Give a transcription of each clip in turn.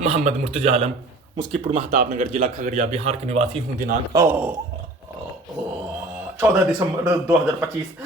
मोहम्मद मुर्तजा आलम, मुस्कीपुर महताब नगर, जिला खगड़िया, बिहार के निवासी हूँ। दिनांक 14 दिसंबर 2025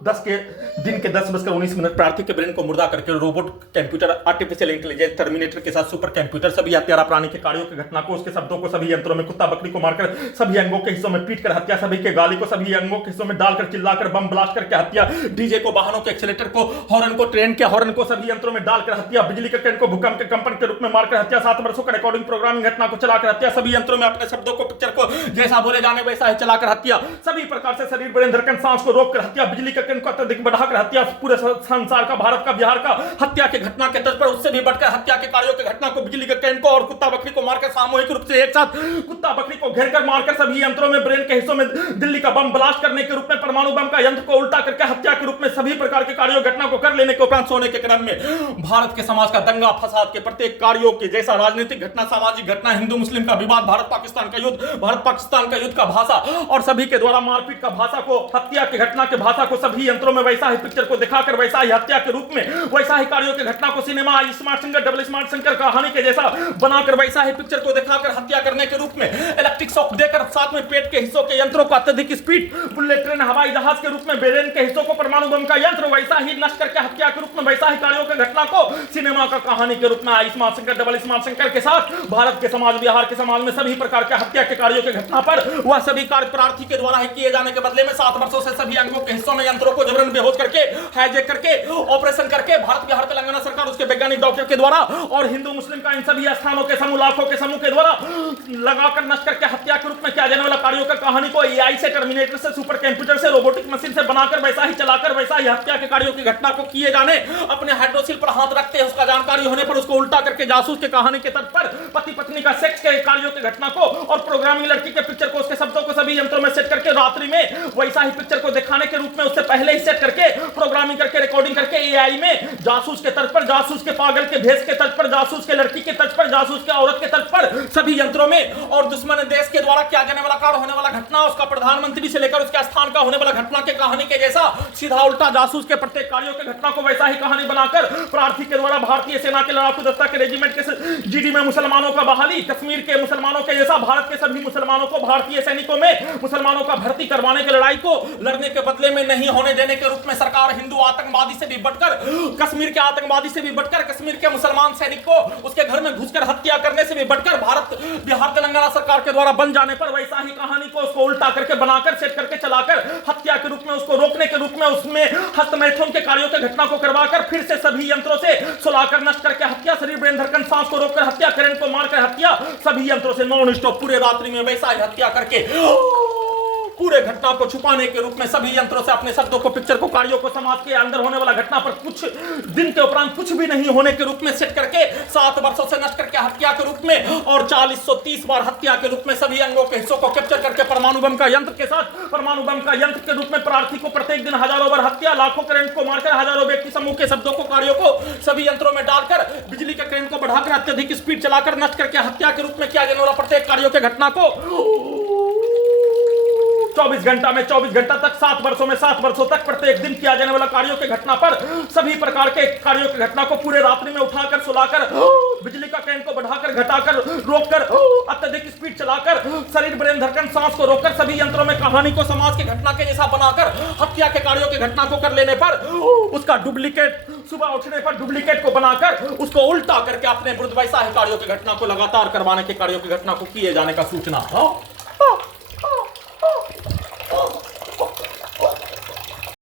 10:19 प्रार्थी के ब्रेन को मुर्दा करके robot computer, artificial intelligence, terminator के साथ सुपर कंप्यूटर, सभी हत्यारा प्राणी के कार्यों की घटना को, उसके शब्दों को सभी यंत्रों में कुत्ता बकरी को मारकर सभी अंगों के हिस्सों में पीट कर हत्या, सभी के गाली को सभी अंगों के हिस्सों में डालकर चिल्लाकर बम ब्लास्ट करके हत्या, डीजे को, वाहनों के एक्सीलेटर को, हॉर्न को, ट्रेन के हॉर्न को सभी यंत्रों में डालकर हत्या, बिजली के करंट को भूकंप के कंपन के रूप में मारकर हत्या, 7 वर्षों का रिकॉर्डिंग प्रोग्रामिंग घटना को चलाकर हत्या, सभी यंत्रों में अपने शब्दों को, पिक्चर को जैसा बोले जाने वैसा ही चलाकर हत्या, सभी प्रकार से शरीर ब्रेन धड़कन सांस को रोककर हत्या, बिजली के करंट को अत्यधिक बढ़ाकर हत्या, पूरे संसार का, भारत का, बिहार का हत्या के घटना के तर्ज पर उससे भी बढ़कर हत्या के कार्यों की घटना को, बिजली के करंट को और कुत्ता बकरी को मारकर सामूहिक रूप से एक साथ कुत्ता बकरी को घेरकर मारकर सभी यंत्रों में ब्रेन के हिस्सों में दिल्ली का बम ब्लास्ट करने के रूप में, परमाणु बम का यंत्र को उल्टा करके हत्या के रूप में सभी प्रकार के कार्यों घटना को कर लेने के उपरांत सोने के क्रम में भारत के समाज का दंगा फसाद के प्रत्येक कार्यों के जैसा राजनीतिक घटना, सामाजिक घटना, हिंदू मुस्लिम का विवाद, भारत पाकिस्तान का युद्ध, भारत पाकिस्तान का युद्ध का भाषा और सभी के द्वारा मारपीट का भाषा को, हत्या के घटना के भाषा को सभी यंत्रों में वैसा ही पिक्चर को दिखाकर वैसा ही हत्या के रूप में वैसा ही कार्यों की घटना को cinema smart singer, double smart singer कहानी के जैसा बनाकर वैसा ही पिक्चर को दिखाकर हत्या करने के रूप में इलेक्ट्रिक शॉक देकर साथ में पेट के हिस्सों के यंत्रों को अत्यधिक स्पीड, बुलेट ट्रेन, हवाई जहाज के रूप में ब्रेन के हिस्सों को परमाणु बम का यंत्र वैसा ही नष्ट करके हत्या के रूप में वैसा ही कार्यों की घटना को सिनेमा का कहानी के रूप में smart singer, double smart singer के साथ भारत के समाज, बिहार के समाज में सभी प्रकार के हत्या के कार्यों की घटना पर वह सभी कार्य प्रार्थी के द्वारा ही किए जाने के बदले में 7 वर्षों से सभी अंगों के हिस्सों में यंत्रों को जबरन बेहोश करके, हाईजैक करके, ऑपरेशन करके भारत, बिहार, तेलंगाना सरकार, उसके वैज्ञानिक डॉक्टर के द्वारा और हिंदू मुस्लिम का इन सभी स्थानों के समूह, लाखों के समूह के द्वारा लगाकर नष्ट करके हत्या के रूप में किया जाने वाला कार्यों का कहानी को एआई से, टर्मिनेटर से, सुपर कंप्यूटर से, रोबोटिक मशीन से बनाकर वैसा ही चलाकर वैसा ही हत्या के कार्यों की घटना को किए जाने, अपने हाइड्रोसिल पर हाथ रखते हैं, उसका जानकारी होने पर उसको उल्टा करके जासूस के कहानी के तर्ज पर पति पत्नी का सेक्स के कार्यों की घटना को और प्रोग्रामिंग लड़की के पिक्चर को, उसके शब्दों को सभी यंत्रों में सेट करके रात्रि में वैसा ही पिक्चर को दिखाने के रूप में उससे पहले ही सेट करके प्रोग्रामिंग करके रिकॉर्डिंग करके एआई में जासूस के तर्ज पर, जासूस के पागल के भेष के तर्ज पर, जासूस के लड़की के तर्ज पर, जासूस के औरत के तर्ज पर सभी यंत्रों में और दुश्मन देश के द्वारा किया जाने वाला कार्य, होने वाला घटना, उसका प्रधानमंत्री से लेकर उसके स्थान का होने वाला घटना के कहानी के जैसा सीधा उल्टा जासूस के प्रत्येक कार्यों के घटना को वैसा ही कहानी बनाकर प्रार्थी के द्वारा भारतीय सेना के लड़ाकू दस्ता के रेजिमेंट के जीडी में मुसलमानों का बहाली, कश्मीर के मुसलमानों के जैसा भारत के सभी मुसलमानों को भारतीय सैनिकों में मुसलमानों का भर्ती करवाने की लड़ाई को लड़ने के बदले में नहीं होने देने के रूप में सरकार हिंदू आतंकवादी से भी बढ़कर, कश्मीर के आतंकवादी से भी बढ़कर, कश्मीर के मुसलमान सैनिक को उसके घर में घुसकर हत्या करने से भी बढ़कर भारत, बिहार, तेलंगाना सरकार के द्वारा बन जाने पर वैसा ही कहानी को उसको उल्टा करके बनाकर सेट करके चलाकर हत्या के रूप में, उसको रोकने के रूप में, उसमें हस्तमैथुन के कार्यों की घटना को करवाकर फिर से सभी यंत्रों से सुलाकर नष्ट करके हत्या, शरीर ब्रेन धड़कन सांस को रोककर हत्या, करंट को मारकर हत्या, सभी यंत्रों से नॉन स्टॉप पूरे रात्रि में वैसा ही हत्या करके पूरे घटना को छुपाने के रूप में सभी यंत्रों से अपने शब्दों को, पिक्चर को, कार्यों को समाज के अंदर होने वाला घटना पर कुछ दिन के उपरांत कुछ भी नहीं होने के रूप में सेट करके 7 वर्षों से नष्ट करके हत्या के रूप में और 40-130 बार हत्या के रूप में सभी अंगों के हिस्सों को कैप्चर करके परमाणु बम का यंत्र के साथ, परमाणु बम का यंत्र के रूप में प्रार्थी को प्रत्येक दिन हजारों बार हत्या, लाखों करंट को मारकर हजारों व्यक्ति समूह के शब्दं को, कार्यों को सभी यंत्रों में डालकर बिजली के करंट को बढ़ाकर अत्यधिक स्पीड चलाकर नष्ट करके हत्या के रूप में किया जाने वाला प्रत्येक कार्यों के घटना को 24 घंटा में 24 घंटा तक, 7 वर्षों में 7 वर्षों तक प्रत्येक दिन किया जाने वाला कार्यों के घटना पर सभी प्रकार के कार्यों की घटना को पूरे रात्रि में उठाकर, सुलाकर, बिजली का करंट को बढ़ाकर, घटाकर, रोककर, अत्यधिक स्पीड चलाकर, शरीर ब्रेन धड़कन सांस को रोककर सभी यंत्रों में कहानी को समाज के घटना के जैसा बनाकर हत्या के कार्यों की घटना को कर लेने पर उसका डुप्लीकेट, सुबह उठने पर डुप्लीकेट को बनाकर उसको उल्टा करके अपने विरुद्ध वैसा ही कार्यों की घटना को लगातार करवाने के कार्यों की घटना को किए जाने का सूचना।